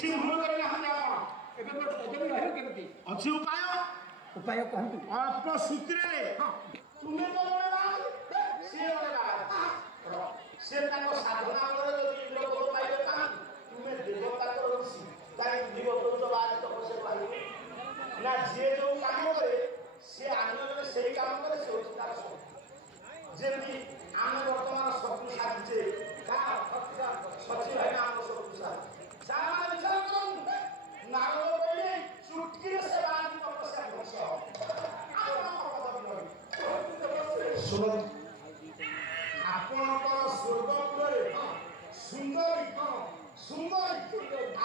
किसी भूल करना हम जा एबे तो पदवी रहे केमती अछि उपाय कहंतु अल्प सूत्र रे तुमे तो बोलबा से बोलबा से ताको साधना करे जो इंद्र को पाइबे काम तुमे देवता को ऋषि ताई देवता तो बात तो से पाइबे ना जे जो काम करे से आनंद से काम करे से तार जेमती आमे वर्तमान सब साजिचे का सच्ची है ना हम सब साथ सारा विचार करू नारो बोले चुटकी से बात तपस्या भक्ष्य सुनो आपनकर स्वर्गपुरे सुंदर सुंदर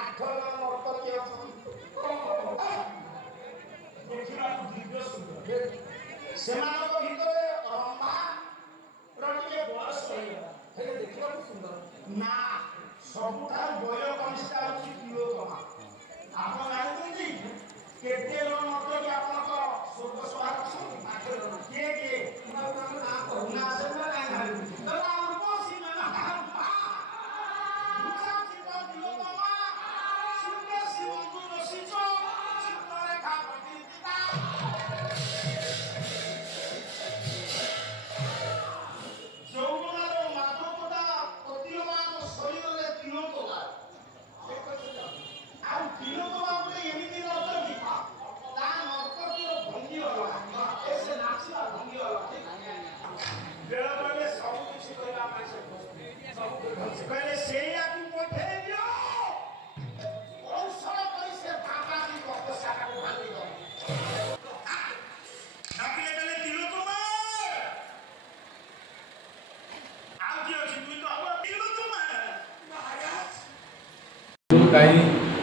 आठ जन नर्तकी अछन देखिबा दिव्य सुंदर सेमानक भितरे रंभा रटिके बयस होइला हेले देखिबा सुंदर ना सबुठा बय कनिष्ठा अछि तिलोत्तमा आपण जानते केते लोग नर्तकी आपनकर स्वर्ग सभा आखिर के ना करुणा से ना काई दला उनको सीमा ना मुचा सीता तिलोत्तमा सुंदर शिवंतु नसिचो चित्तरेखा प्रतिदिता যৌবনার মাধবতা প্রতীয়মান শরীরে তিলোত্তমা আর তিলোত্তমা বলে এমনি নর্তকী তা নর্তকীর ভঙ্গি অলগা এসে নাচিবা ভঙ্গি অলগা বেড়া বেড়ে সব কিছু কইলা পাইছে সব কইলে সেইয়া কি পঠে দিও ঔষধ কইছে ভাবাজি তপস্যাটাকে ভাঙি দাও ডাকিলে গেলে তিলোত্তমা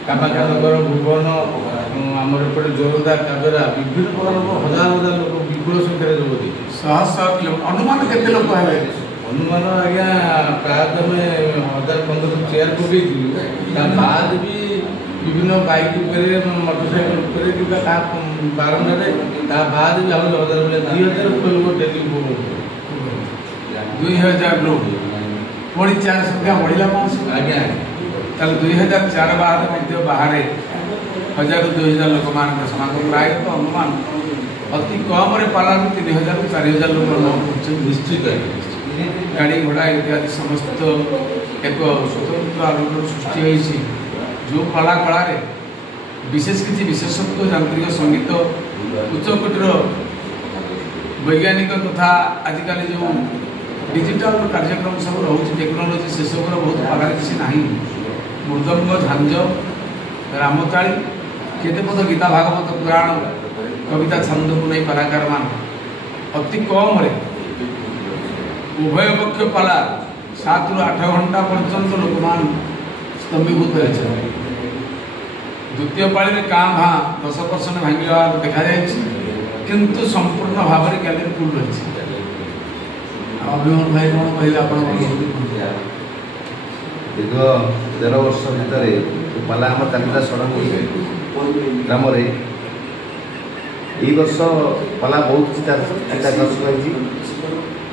कामाख्यानगर भुवन आम एपटे जोरदार कावेरा विभिन्न प्रकार हजार हजार लोक विपुल संख्यार जोग दे शह शह किलोमीटर अनुमान केते लोक है अनुमान आज्ञा प्रायतः में 1000-1500 चेयर पकई बाद भी विभिन्न बाइक मोटरसाइकेल बारंडा बाद भी आम 2000 लोक डेली 2000 लोग पुणी चार संख्या बढ़ला आज्ञा ताले 2004 बाद बाहर 1000-2000 लोक मान समागम प्राय तो अनुमान अति कम पाला 3000-4000 लोक निश्चित गाड़ी घोड़ा इत्यादि समस्त एक स्वतंत्र आलोक सृष्टि होती जो पाला कला विशेष किसी विशेषत्व यांत्रिक संगीत उच्चकोटर वैज्ञानिक तथा आजिकल जो डिजिटल कार्यक्रम सब रोचे टेक्नोलोजी से सब बहुत पाला किसी ना मृदंग झांझ रामताड़ी केतेपद गीता भागवत पुराण कविता छंद को नहीं कलाकार मान अति कम उभय पक्ष पाला 7-8 घंटा पर्यंत लोक मान स्तंभीभूत होते द्वितीय पाली में काँ भाँ 10% भांगा देखा किंतु संपूर्ण भाव में कैलेंडर फुल रही अभिमान भाई कौन कहले आप दीर्घ 13 वर्ष भितर पाला आम चलता सड़क ग्राम वर्ष पाला बहुत चिताग्रस्त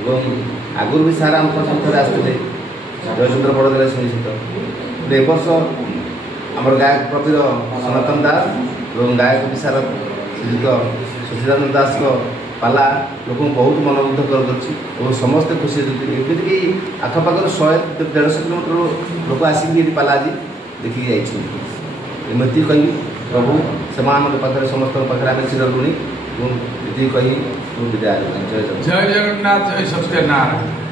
होती आगुरी भी सारा आम संख्यार आसते जयचंद्र बड़देव सुनिश्चित ए वर्ष आमर गायक प्रवीर सनातन दास और गायक विशारद श्रीजुत सचिदानंद दास पाला लोक बहुत मनमुग्ध कर समस्ते खुशी एमती आखपाखर 100-150 किलोमीटर लोक आसिक पाला आज देखिए जामती कही प्रभु से पाखे समस्त पाखे आम चिर ऋणी ये कही विदाय जय जगन्नाथ जय सत्यनारायण।